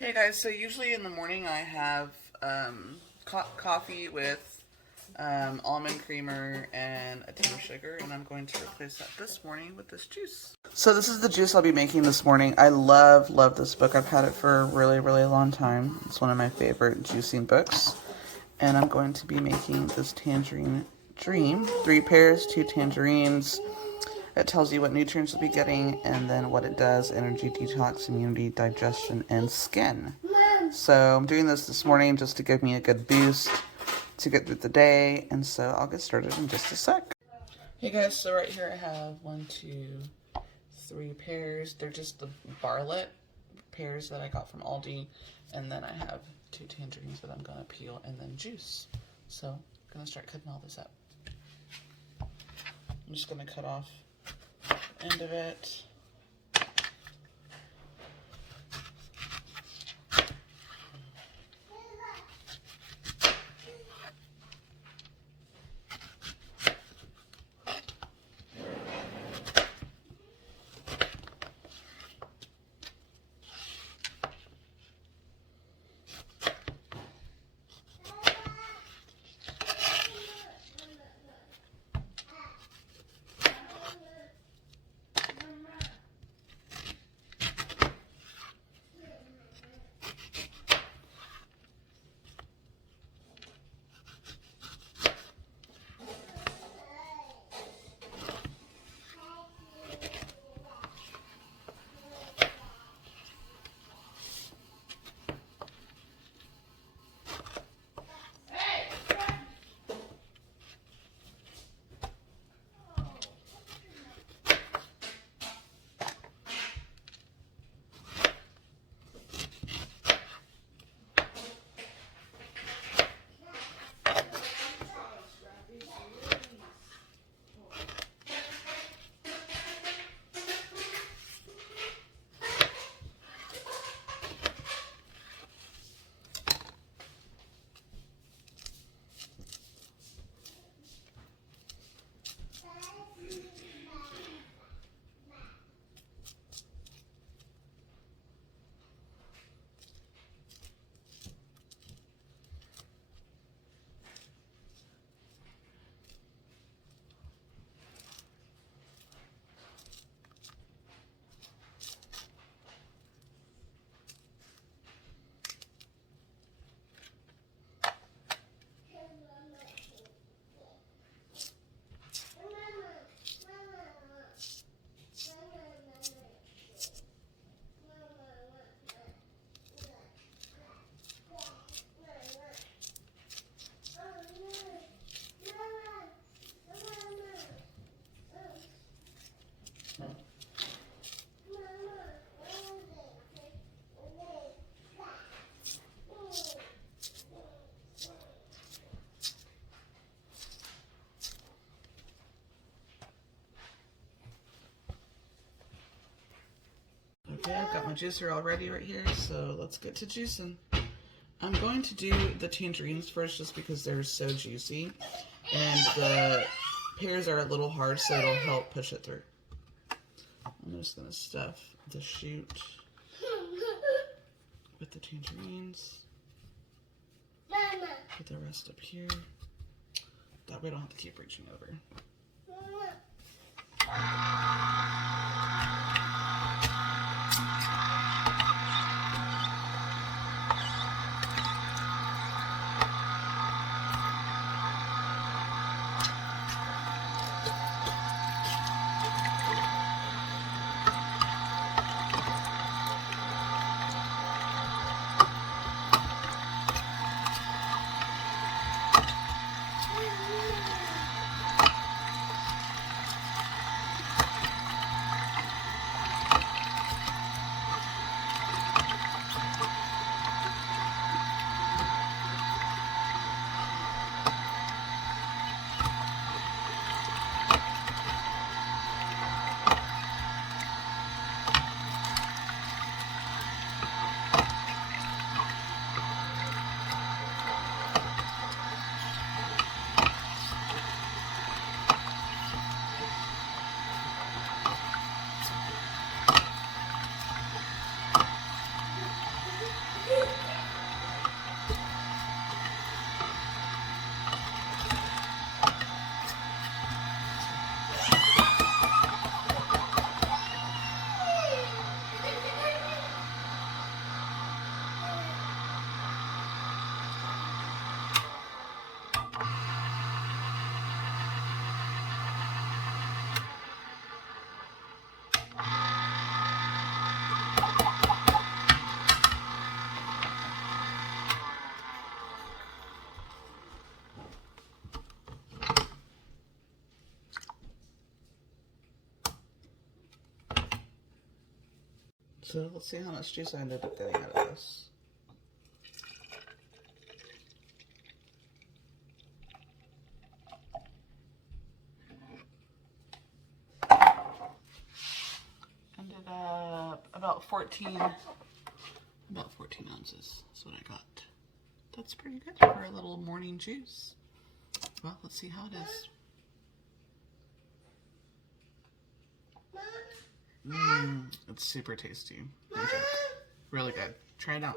Hey guys, so usually in the morning I have coffee with almond creamer and a tin of sugar, and I'm going to replace that this morning with this juice. So this is the juice I'll be making this morning. I love this book. I've had it for a really long time. It's one of my favorite juicing books. And I'm going to be making this tangerine dream. 3 pears, 2 tangerines. It tells you what nutrients you'll be getting and then what it does: energy, detox, immunity, digestion, and skin. So I'm doing this morning just to give me a good boost to get through the day, and so I'll get started in just a sec. Hey guys, so right here I have 1, 2, 3 pears. They're just the Bartlett pears that I got from Aldi, and then I have 2 tangerines that I'm gonna peel and then juice. So I'm gonna start cutting all this up. I'm just gonna cut off the end of it. Okay, I've got my juicer all ready right here, so let's get to juicing. I'm going to do the tangerines first just because they're so juicy, and the pears are a little hard, so it'll help push it through. I'm just going to stuff the chute with the tangerines. Put the rest up here. That way I don't have to keep reaching over. So let's see how much juice I ended up getting out of this. Ended up about 14 ounces. That's what I got. That's pretty good for a little morning juice. Well, let's see how it is. It's super tasty. No joke. Really good. Try it out.